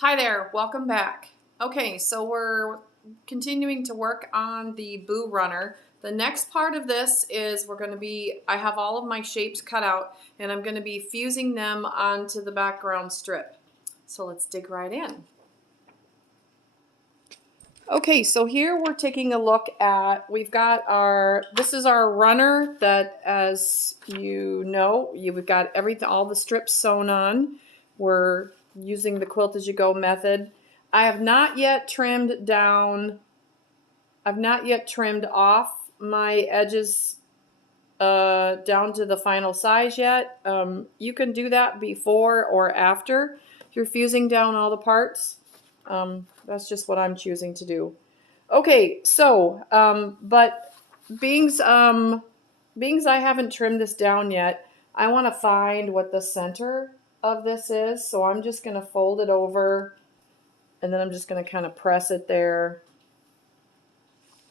Hi there, welcome back. Okay, so we're continuing to work on the Boo Runner. The next part of this is I have all of my shapes cut out and I'm going to be fusing them onto the background strip. So let's dig right in. Okay, so here we're taking a look at, this is our runner that, as you know, we've got everything, all the strips sewn on. We're using the quilt-as-you-go method. I have not yet trimmed down, I've not yet trimmed off my edges down to the final size yet. You can do that before or after you're fusing down all the parts. That's just what I'm choosing to do. Okay, so, but beings I haven't trimmed this down yet, I want to find what the center of this is. So I'm just going to fold it over and then I'm just going to kind of press it there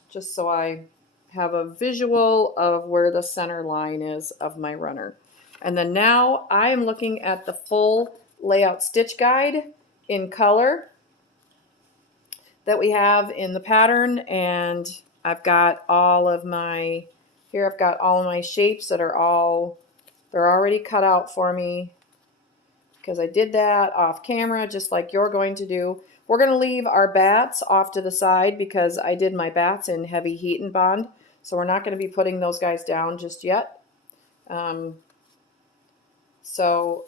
just so I have a visual of where the center line is of my runner. And then now I am looking at the full layout stitch guide in color that we have in the pattern, and I've got all of my, here I've got all of my shapes that are they're already cut out for me because I did that off camera just like you're going to do. We're going to leave our bats off to the side because I did my bats in heavy heat and bond, so we're not going to be putting those guys down just yet. So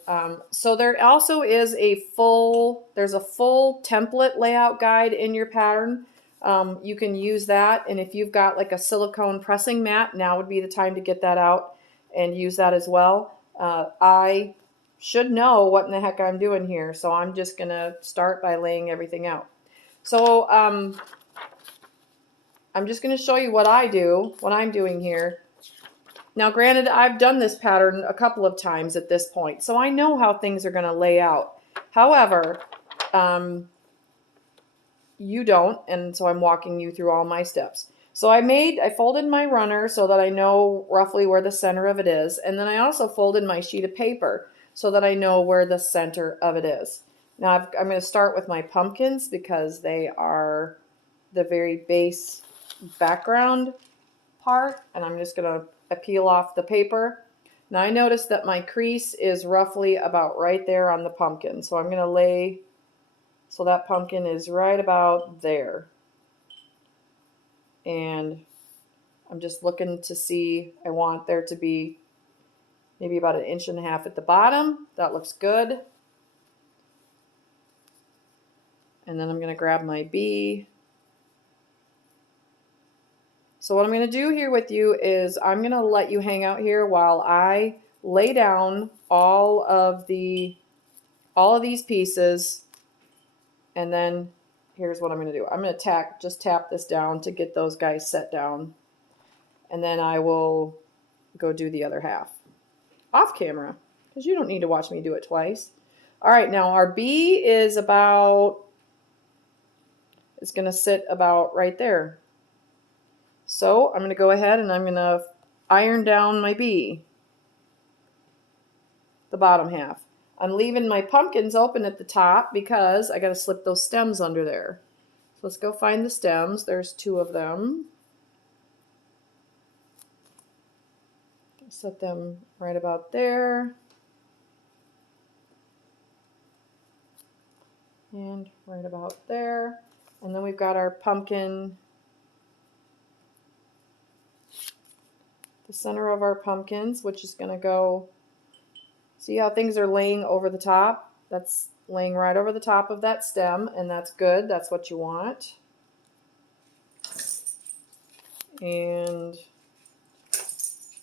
there also is there's a full template layout guide in your pattern. You can use that, and if you've got like a silicone pressing mat, now would be the time to get that out and use that as well. I should know what in the heck I'm doing here, so I'm just going to start by laying everything out. So I'm just going to show you what I'm doing here. Now, granted, I've done this pattern a couple of times at this point, so I know how things are going to lay out. However, you don't, and so I'm walking you through all my steps. So I folded my runner so that I know roughly where the center of it is, and then I also folded my sheet of paper so that I know where the center of it is. Now, I'm going to start with my pumpkins because they are the very base background part, and I'm just going to peel off the paper. Now I notice that my crease is roughly about right there on the pumpkin, so I'm going to lay so that pumpkin is right about there. And I'm just looking to see, I want there to be maybe about 1.5 inches at the bottom. That looks good. And then I'm going to grab my bee. So what I'm going to do here with you is I'm going to let you hang out here while I lay down all of these pieces, and then here's what I'm going to do. I'm going to just tap this down to get those guys set down, and then I will go do the other half off camera because you don't need to watch me do it twice. All right, now our bee it's going to sit about right there. So I'm going to go ahead and I'm going to iron down my bee, the bottom half. I'm leaving my pumpkins open at the top because I got to slip those stems under there. So let's go find the stems. There's 2 of them. Set them right about there. And right about there. And then we've got our pumpkin, the center of our pumpkins, which is going to go, see how things are laying over the top? That's laying right over the top of that stem, and that's good. That's what you want. And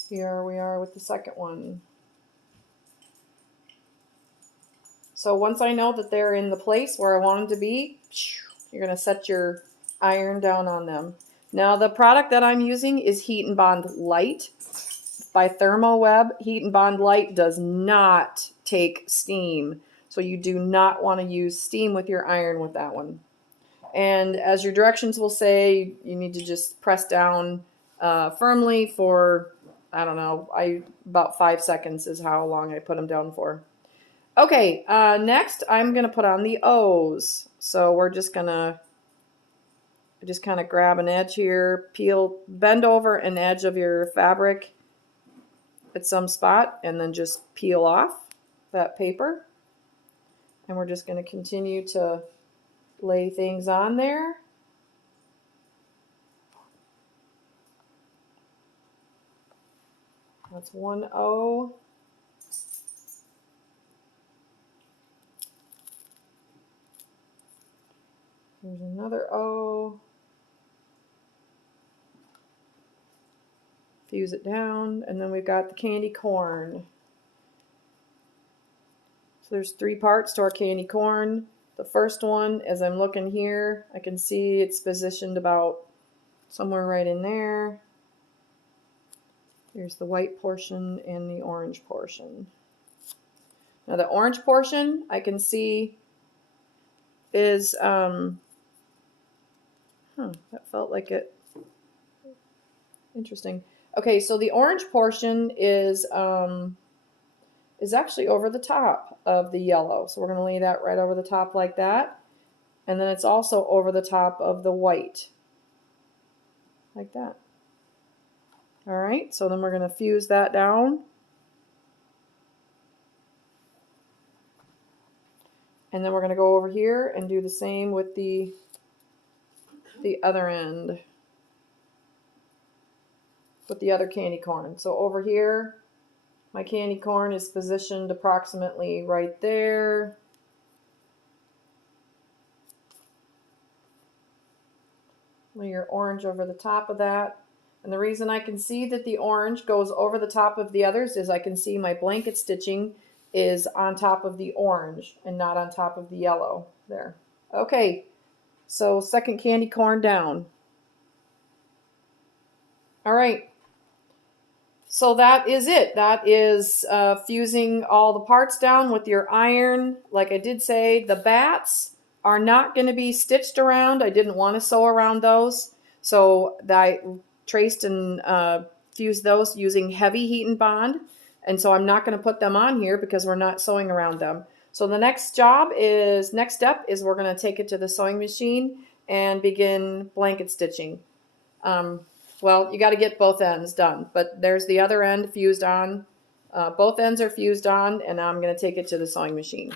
here we are with the second one. So once I know that they're in the place where I want them to be, you're going to set your iron down on them. Now the product that I'm using is Heat and Bond Light by ThermoWeb. Heat and Bond Light does not take steam, so you do not want to use steam with your iron with that one. And as your directions will say, you need to just press down firmly for, I don't know, about 5 seconds is how long I put them down for. Okay, next I'm going to put on the O's. So we're just going to just kind of grab an edge here, bend over an edge of your fabric at some spot, and then just peel off that paper. And we're just going to continue to lay things on there. That's one O. There's another O. Fuse it down, and then we've got the candy corn. So there's 3 parts to our candy corn. The first one, as I'm looking here, I can see it's positioned about somewhere right in there. Here's the white portion and the orange portion. Now the orange portion I can see is, that felt like it, interesting. Okay, so the orange portion is actually over the top of the yellow. So we're going to lay that right over the top like that. And then it's also over the top of the white, like that. All right, so then we're going to fuse that down. And then we're going to go over here and do the same with the other end, with the other candy corn. So over here, my candy corn is positioned approximately right there. Lay your orange over the top of that. And the reason I can see that the orange goes over the top of the others is I can see my blanket stitching is on top of the orange and not on top of the yellow there. Okay, so second candy corn down. All right, so that is it. That is fusing all the parts down with your iron. Like I did say, the bats are not going to be stitched around. I didn't want to sew around those, so I traced and fused those using heavy heat and bond, and so I'm not going to put them on here because we're not sewing around them. So the next step is we're going to take it to the sewing machine and begin blanket stitching. Well, you got to get both ends done, but there's the other end fused on. Both ends are fused on, and now I'm going to take it to the sewing machine.